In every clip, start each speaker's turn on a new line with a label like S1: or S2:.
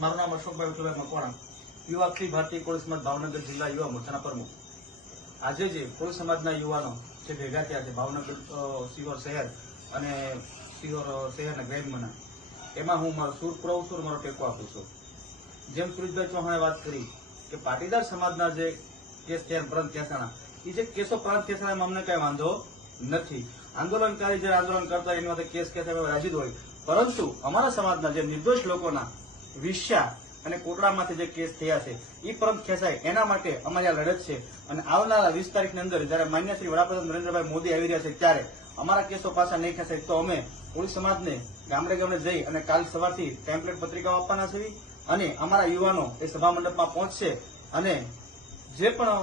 S1: મારું નામ અશોકભાઈ ઉચુભાઈ મકવાણા, યુવા અખિલ ભારતીય કોળી સમાજ ભાવનગર જિલ્લા યુવા મોરચાના પ્રમુખ. આજે જે કોળી સમાજના યુવાનો જે ભેગા થયા છે, ભાવનગર સિહોર શહેર અને સિહોર શહેરના ગ્રામ્યના, એમાં હું મારો સુર પુરાવું છું મારો ટેકો આપું છું. જેમ સુરેશભાઈ ચૌહાણે વાત કરી કે પાટીદાર સમાજના જે કેસ થયા પ્રાંત કેસાણા એ જે કેસો પ્રાંત કેસાણામાં અમને કાંઈ વાંધો નથી. આંદોલનકારી જે આંદોલન કરતા એની માટે કેસ કેસ રાજી હોય. પરંતુ અમારા સમાજના જે નિર્દોષ લોકોના વિશ્યા અને કોટડામાંથી જે કેસ થયા છે એ પરંત ખેંચાય. એના માટે અમારી આ લડત છે. અને આવનારા વીસ તારીખની અંદર જયારે માન્ય શ્રી વડાપ્રધાન નરેન્દ્રભાઈ મોદી આવી રહ્યા છે, ત્યારે અમારા કેસો પાછા નહીં ખેંચાય. તો અમે કોળી સમાજને ગામડે ગામડે જઈ અને કાલ સવારથી ટેમ્પલેટ પત્રિકાઓ આપવાના છે અને અમારા યુવાનો એ સભા મંડપમાં પહોંચશે અને જે પણ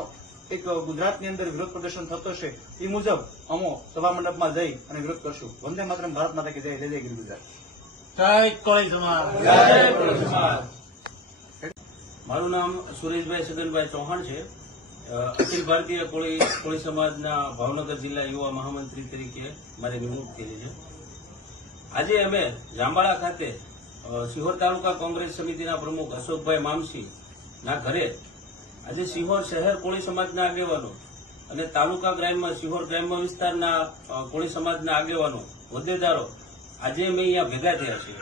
S1: એક ગુજરાતની અંદર વિરોધ પ્રદર્શન થતો છે એ મુજબ અમો સભા મંડપમાં જઈ અને વિરોધ કરશું. વંદે માત્ર ભારત માતા કે જય. જય જય ગુજરાત.
S2: મારું નામ સુરેશભાઈ સગનભાઈ ચૌહાણ છે. અખિલ ભારતીય કોળી કોળી સમાજના ભાવનગર જિલ્લા યુવા મહામંત્રી તરીકે મારી નિમણૂક થયેલી છે. આજે અમે જાંબાળા ખાતે સિહોર તાલુકા કોંગ્રેસ સમિતિના પ્રમુખ અશોકભાઈ મામસી ઘરે આજે સિહોર શહેર કોળી સમાજના આગેવાનો અને તાલુકા ગ્રામ્ય સિહોર ગ્રામ્ય વિસ્તારના કોળી સમાજના આગેવાનો, હોદ્દેદારો આજે અમે અહીંયા ભેગા થયા છીએ.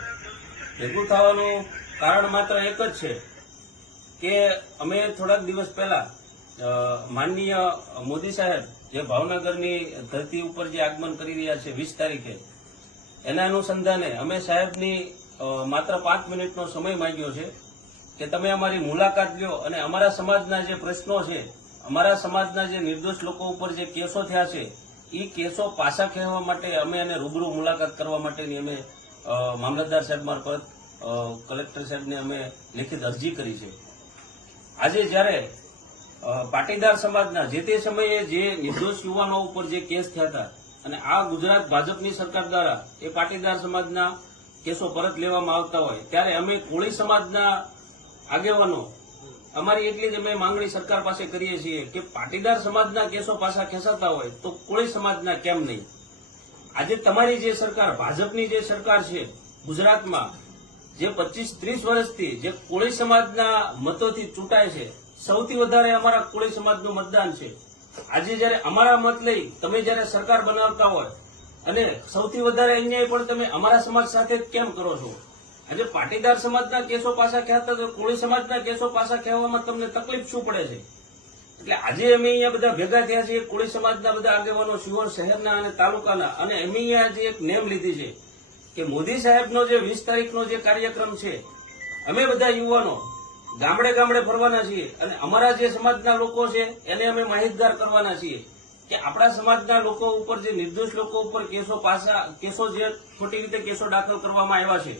S2: ભેગું થવાનું કારણ માત્ર એક જ છે કે અમે થોડાક દિવસ પહેલા માનનીય મોદી સાહેબ જે ભાવનગરની ધરતી ઉપર જે આગમન કરી રહ્યા છે વીસ તારીખે, એના અનુસંધાને અમે સાહેબની માત્ર પાંચ મિનિટનો સમય માંગ્યો છે કે તમે અમારી મુલાકાત લ્યો અને અમારા સમાજના જે પ્રશ્નો છે, અમારા સમાજના જે નિર્દોષ લોકો ઉપર જે કેસો થયા છે એ કેસો પાછા કહેવા માટે અમે એને રૂબરૂ મુલાકાત કરવા માટેની અમે મામલતદાર સાહેબ મારફત કલેક્ટર સાહેબને અમે લેખિત અરજી કરી છે. આજે જ્યારે પાટીદાર સમાજના જે તે સમયે જે નિર્દોષ યુવાનો ઉપર જે કેસ થયા હતા અને આ ગુજરાત ભાજપની સરકાર દ્વારા એ પાટીદાર સમાજના કેસો પરત લેવામાં આવતા હોય, ત્યારે અમે કોળી સમાજના આગેવાનો અમારી એટલી જ અમે માંગણી સરકાર પાસે કરીએ છીએ કે પાટીદાર સમાજના કેસો પાછા ખેંચાતા હોય તો કોળી સમાજના કેમ નહીં? આજે તમારી જે સરકાર, ભાજપની જે સરકાર છે, ગુજરાતમાં જે પચીસ ત્રીસ વર્ષથી જે કોળી સમાજના મતોથી ચૂંટાય છે, સૌથી વધારે અમારા કોળી સમાજનું મતદાન છે. આજે જયારે અમારા મત લઈ તમે જયારે સરકાર બનાવતા હોય અને સૌથી વધારે અન્યાય પણ તમે અમારા સમાજ સાથે કેમ કરો છો? આજે પાટીદાર સમાજના કેસો પાછા ખેંચતા તો કોળી સમાજના કેસો પાછા ખેવામાં તમને તકલીફ શું પડે છે? એટલે આજે અમે અહીંયા બધા ભેગા થયા છીએ, કોળી સમાજના બધા આગેવાનો, સિહોર શહેરના અને તાલુકાના. અને અમે અહીંયા જે એક નેમ લીધી છે કે મોદી સાહેબનો જે વીસ તારીખનો જે કાર્યક્રમ છે, અમે બધા યુવાનો ગામડે ગામડે ફરવાના છીએ અને અમારા જે સમાજના લોકો છે, એને અમે માહિતગાર કરવાના છીએ કે આપણા સમાજના લોકો ઉપર જે નિર્દોષ લોકો ઉપર કેસો પાછા, કેસો જે ખોટી રીતે કેસો દાખલ કરવામાં આવ્યા છે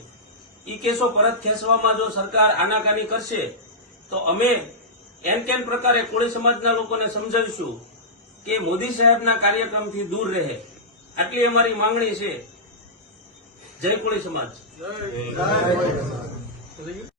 S2: એ કેસો પરત ખેંચવામાં જો સરકાર આનાકાની કરશે, તો અમે એમ કેમ પ્રકારે કોળી સમાજના લોકોને સમજાવીશું કે મોદી સાહેબના કાર્યક્રમથી દૂર રહે. આટલી અમારી માંગણી છે. જય કોળી સમાજ.